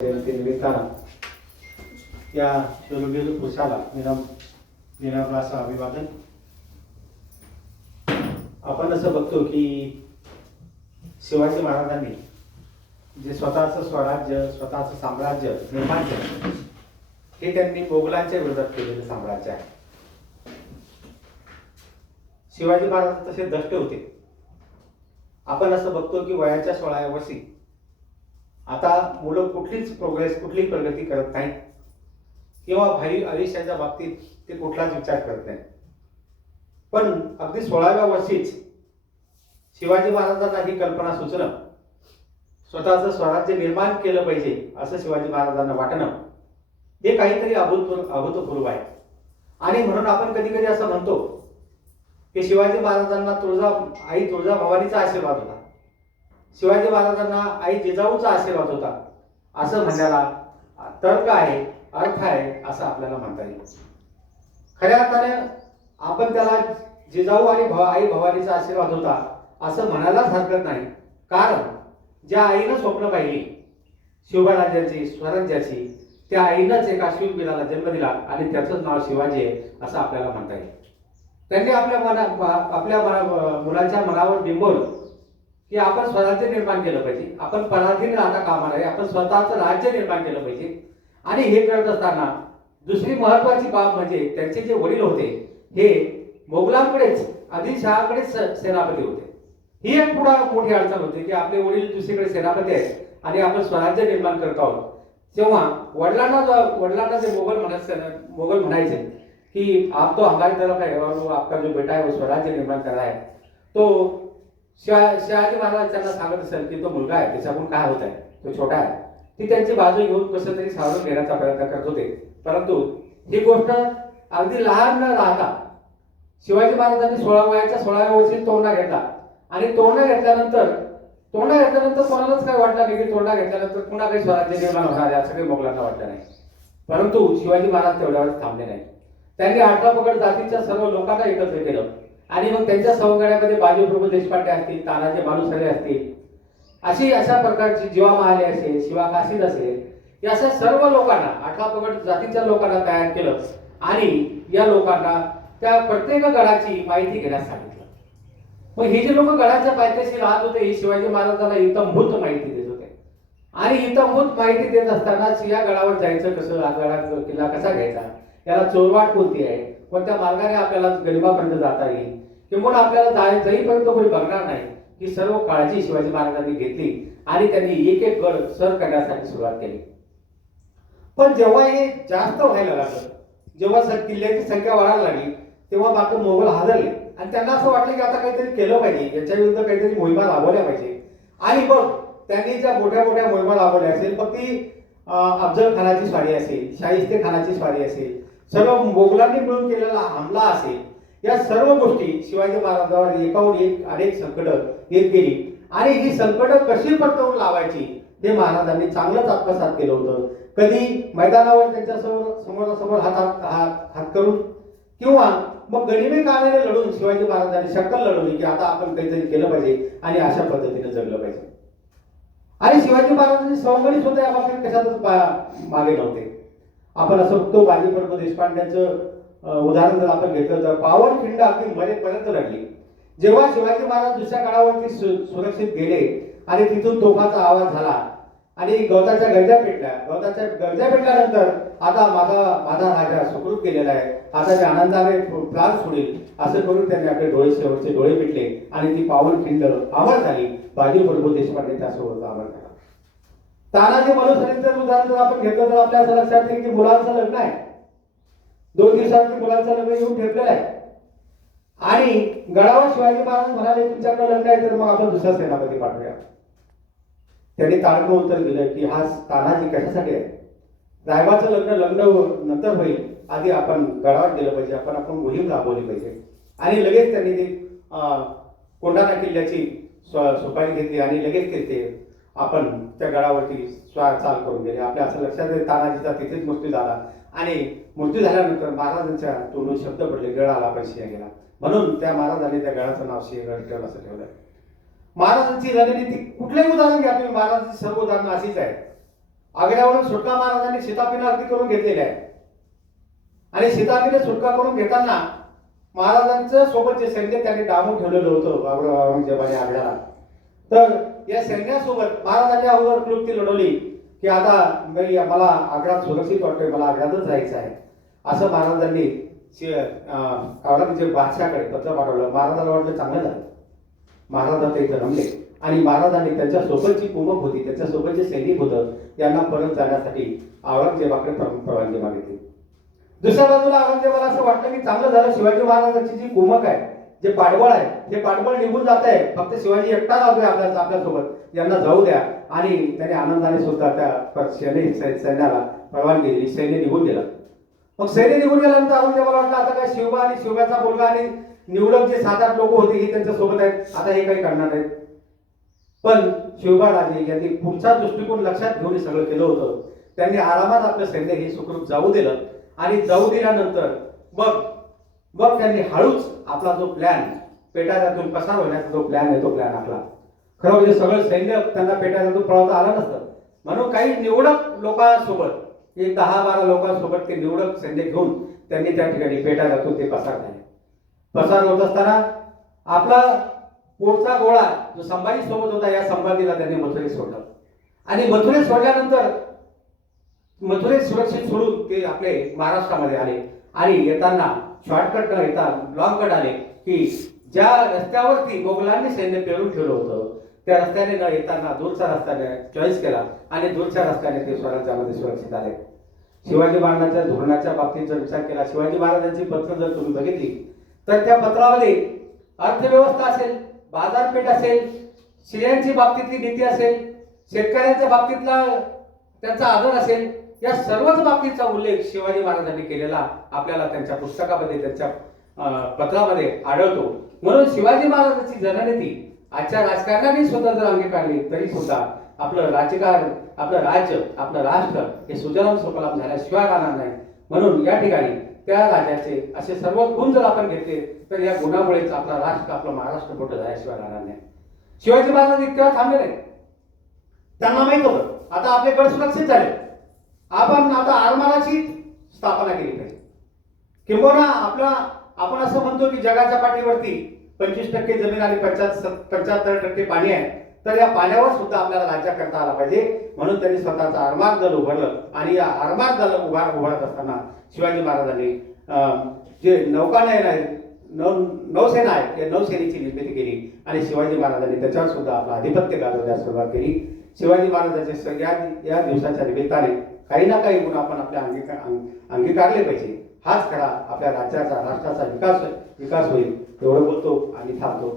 निमित्तानं या शूरवीर पुरुषाला विनम्र असं अभिवादन. आपण असं बघतो की शिवाजी महाराजांनी जे स्वतःचं स्वराज्य स्वतःचं साम्राज्य निर्माण केलं हे त्यांनी मोगलांच्या विरोधात केलेलं साम्राज्य आहे. शिवाजी महाराज तसे दष्ट होते. आपण असं बघतो की वयाच्या 16व्या वर्षी आता मुलं कुठली प्रगती करत नाहीत किंवा भाई आयुष्याच्या बाबतीत ते कुठलाच विचार करत नाहीत. पण अगदी 16व्या वर्षीच शिवाजी महाराजांना ही कल्पना सुचणं, स्वतःचं स्वराज्य निर्माण केलं पाहिजे असं शिवाजी महाराजांना वाटणं हे काहीतरी अभूतपूर्व आहे. आणि म्हणून आपण कधी कधी असं म्हणतो की शिवाजी महाराजांना आई तुळजाभवानीचा आशीर्वाद होता, शिवाजी महाराजांना आई जिजाऊचा आशीर्वाद होता असं म्हणण्याला तर्क आहे, अर्थ आहे असं आपल्याला म्हणता येईल. खऱ्या अर्थाने आपण त्याला जिजाऊ आणि आई भवानीचा आशीर्वाद होता असं म्हणायलाच हरकत नाही. कारण ज्या आईनं स्वप्न पाहिली शिवराज्याची स्वराज्याची, त्या आईनंच एका शूरवीराला जन्म दिला आणि त्याचं नाव शिवाजी आहे असं आपल्याला म्हणता येईल. त्यांनी आपल्या मुलांच्या मनावर बिंबवलं की आपण स्वराज्य निर्माण केलं पाहिजे, आपण पराधीन राहता कामा नये, आपण स्वतःचं राज्य निर्माण केलं पाहिजे. आणि हे करत असताना दुसरी महत्वाची बाब म्हणजे त्यांचे जे वडील होते हे मोगलांकडेच आदिलशहाकडेच सेनापती होते. ही एक मोठी अडचण होती की आपले वडील दुसरीकडे सेनापती आहेत आणि आपण स्वराज्य निर्माण करत आहोत. तेव्हा वडिलांना जे मोगल म्हणायचे की आप तो हमारी तरफ है और वो आपका जो बेटा है वो स्वराज्य निर्माण कर रहा है. तो शिवाजी महाराज त्यांना सांगत असेल की तो मुलगा आहे, त्याच्याकडून काय होत आहे, तो छोटा आहे. ती त्यांची बाजू घेऊन कसं तरी सावरून घेण्याचा प्रयत्न करत होते. परंतु ही गोष्ट अगदी लहान न राहता शिवाजी महाराजांनी 16व्या वर्षी तोरणा घेतला. आणि तोरणा घेतल्यानंतर कोणालाच काय वाटलं नाही की तोरणा घेतल्यानंतर पुन्हा काही स्वराज्य निर्माण होणार आहे असं काही मोगलांना वाटलं नाही. परंतु शिवाजी महाराज तेवढ्यावर थांबले नाही. त्यांनी अठरापगड जातीच्या सर्व लोकांना एकत्र केलं आणि मग त्यांच्या सवंगड्यामध्ये बाजीप्रभू देशपांडे असतील, तानाजी मालुसरे असतील, अशा प्रकारची जीवा महाले असेल, शिवा काशीद असेल, या अशा सर्व लोकांना 18 जातीच्या लोकांना तयार केलं आणि या लोकांना त्या प्रत्येक गडाची माहिती घेण्यास सांगितलं. मग हे जे लोक गडाच्या पायथ्याशी राहत होते हे शिवाजी महाराजांना इत्थंभूत माहिती देत होते. आणि इत्थंभूत माहिती देत असताना या गडावर जायचं कसं, हा गडाचा किल्ला कसा घ्यायचा, याला चोरवाट कोणती आहे, कोणत्या मार्गाने आपल्याला गरिबापर्यंत जाता येईल, किंवा आपल्याला जाईपर्यंत कोणी बघणार नाही, ही सर्व काळजी शिवाजी महाराजांनी घेतली आणि त्यांनी एक एक गड सर करण्यासाठी सुरुवात केली. पण जेव्हा हे जास्त व्हायला लागलं, जेव्हा किल्ल्याची संख्या वाढायला लागली, तेव्हा मात्र मोगल हादरले आणि त्यांना असं वाटलं की आता काहीतरी केलं पाहिजे, याच्या विरुद्ध काहीतरी मोहिमा राबवल्या पाहिजे. आणि मग त्यांनी ज्या मोठ्या मोठ्या मोहिमा राबवल्या असेल, मग ती अफजल खानाची स्वारी असेल, शाहिस्ते खानाची स्वारी असेल, सर्व मोगलांनी मिळून केलेला हमला असेल, या सर्व गोष्टी शिवाजी महाराजांवर एकाहून एक अनेक संकट येत गेली. आणि ही संकट कशी परतवून लावायची हे महाराजांनी चांगलंच आत्मसात केलं होतं. कधी मैदानावर त्यांच्या समोरासमोर हात करून किंवा मग गनिमी काव्याने लढून शिवाजी महाराजांनी शक्कल लढवली की आता आपण काहीतरी केलं पाहिजे आणि अशा पद्धतीने जगलं पाहिजे. आणि शिवाजी महाराजांनी सवंगडी सुद्धा या बाबतीत कशातच मागे नव्हते. आपण असं बघतो बाजीप्रभू देशपांड्याचं उदाहरण जर आपण घेतलं तर पावनखिंड अगदी मरेपर्यंत लढली. जेव्हा शिवाजी महाराज दुसऱ्या गडावरती सुरक्षित गेले आणि तिथून तोफाचा आवाज झाला आणि गवताच्या गरजा पेटल्यानंतर आता माझा राजा सुखरूप गेलेला आहे, आता ते आनंदाने प्राण सोडेल असं करून त्यांनी आपले शेवटचे डोळे मिटले आणि ती पावनखिंड अमर झाली. बाजीप्रभू देशपांडे त्यासोबत अमर झाला. तानाजी मालुसरेंचं उदाहरण जर आपण घेतलं तर आपल्या असं लक्षात येईल की मुलांचं लग्न आहे, 2 दिवसांनी मुलांचं लग्न येऊन ठेपलेलं आहे. आणि गडावर शिवाजी महाराज म्हणाले तुमच्याकडे लग्न आहे तर मग आपण दुसरा सेनापती पाठवूया. त्यांनी ताडकं उत्तर दिलं की हा तानाजी कशासाठी आहे, साहेबाचं लग्न नंतर होईल, आधी आपण गडावर गेलं पाहिजे, आपण मोहीम राबवली पाहिजे. आणि लगेच त्यांनी ती कोंढाणा किल्ल्याची सुपारी घेतली आणि लगेच ते आपण त्या गडावरती चाल करून गेले. आपल्या असं लक्षात येईल तानाजीचा तिथेच मृत्यू झाला आणि मृत्यू झाल्यानंतर महाराजांच्या तोंडून शब्द पडले गड आला पैसे गेला. म्हणून त्या महाराजांनी त्या गडाचं नाव सिंहगड ठेवलं असं ठेवलं. महाराजांची रणनीती कुठलेही उदाहरण घ्या तुम्ही, महाराजांची सर्व उदाहरणं अशीच आहेत. आग्र्यावरून सुटका महाराजांनी सीतापीनं अगदी करून घेतलेली आहे. आणि सीतापीने सुटका करून घेताना महाराजांच्या सोबत जे सैन्य त्यांनी डांबून ठेवलेलं होतं औरंगजेबाने आग्र्याला, तर या सैन्यासोबत महाराजांनी अगोदर क्लुप्ती लढवली की आता मला आग्र्यात सुरक्षित वाटतंय, मला आग्र्यातच जायचं आहे. असं महाराजांनी औरंगजेब बादशाहकडे पत्र पाठवलं. महाराजांना वाटलं चांगलं झालं, महाराज आता इथं रमले. आणि महाराजांनी त्यांच्या सोबतची कुमक होती, त्यांच्या सोबत जे सैनिक होतं त्यांना परत जाण्यासाठी औरंगजेबाकडे परवानगी मागितली. दुसऱ्या बाजूला औरंगजेबाला असं वाटलं की चांगलं झालं, शिवाजी महाराजांची जी कुमक आहे, जे पाठबळ आहे, ते पाठबळ निघून जात आहे, फक्त शिवाजी एकटा राहतोय आपल्यासोबत, यांना जाऊ द्या. आणि त्याने आनंदाने सुद्धा त्या सैन्याला परवानगी दिली. सैन्य निघून गेलं. मग सैन्य निघून गेल्यानंतर औरंगजेबाला वाटलं आता काय शिवबा आणि शिवबाचा मुलगा आणि निवडक जे 7-8 लोक होते हे त्यांच्या सोबत आहेत, आता हे काही करणार नाहीत. पण शिवबा राजे यांनी पुढचा दृष्टिकोन लक्षात घेऊन सगळं केलं होतं. त्यांनी आरामात आपलं सैन्य हे सुखरूप जाऊ दिलं. आणि जाऊ दिल्यानंतर मग त्यांनी हळूच आपला जो प्लॅन, पेटाऱ्यातून पसार होण्याचा जो प्लॅन आहे तो प्लॅन आखला. खरं म्हणजे सगळं सैन्य त्यांना पेटाऱ्यातून पळवता आलं नसतं, म्हणून काही निवडक लोकांसोबत, एक 10-12 लोकांसोबत ते निवडक सैन्य घेऊन त्यांनी त्या ठिकाणी पेटाऱ्यातून ते पसार झाले. पसार होत असताना आपला पोटचा गोळा जो संभाजी सोबत होता, या संभाजीला त्यांनी मथुरेत सोडलं. आणि मथुरेत सोडल्यानंतर मथुरेत सुरक्षित सोडून ते आपले महाराष्ट्रामध्ये आले. आणि येताना शॉर्टकट न येता लॉंग कट आले की ज्या रस्त्यावरती मोगलांनी सैन्य पेरून ठेवलं होतं त्या रस्त्याने न येताना दूरच्या रस्त्याने चॉईस केला आणि दूरच्या रस्त्याने ते स्वराज्यामध्ये सुरक्षित आले. शिवाजी महाराजांच्या धोरणाच्या बाबतीत जर विचार केला, शिवाजी महाराजांची पत्र जर तुम्ही बघितली तर त्या पत्रामध्ये अर्थव्यवस्था असेल, बाजारपेठ असेल, स्त्रियांची बाबतीतली नीती असेल, शेतकऱ्यांच्या बाबतीतला त्यांचा आदर असेल, या सर्वच बाबतीचा उल्लेख शिवाजी महाराजांनी केलेला आपल्याला त्यांच्या पुस्तकामध्ये, त्यांच्या पत्रामध्ये आढळतो. म्हणून शिवाजी महाराजांची जननीती आजच्या राजकारणाने सुद्धा जर अंगीकारली तरी सुद्धा आपलं राजकारण, आपलं राज्य, आपलं राष्ट्र हे सुजलाम सुफलाम झाल्याशिवाय राहणार नाही. म्हणून या ठिकाणी त्या राजाचे असे सर्व गुण जर आपण घेतले तर या गुणामुळेच आपला राष्ट्र, आपलं महाराष्ट्र मोठं झाल्याशिवाय राहणार नाही. शिवाजी महाराज इतक्या थांबले नाही. त्यांना माहित होतं आता आपले गड सुरक्षित झाले, आपण आता आरमाराची स्थापना केली पाहिजे. किंबहुना आपण असं म्हणतो की जगाच्या पाठीवरती 25% जमीन आणि 75% पाणी आहे, तर या पाण्यावर सुद्धा आपल्याला राज्य करता आला पाहिजे. म्हणून त्यांनी स्वतःचं आरमार दल उभारलं. आणि या आरमार दल उभारत असताना शिवाजी महाराजांनी जे नौकानयन आहे, नौसेना आहे, या नौसेनेची निर्मिती केली. आणि शिवाजी महाराजांनी त्याच्यावर सुद्धा आपलं आधिपत्य गाजवण्यास सुरुवात केली. शिवाजी महाराजांचे या दिवसाच्या निमित्ताने काही ना काही गुण आपण आपल्या अंगीकारले पाहिजे. हाच खरा आपल्या राज्याचा, राष्ट्राचा विकास होईल. एवढं बोलतो आणि थांबतो.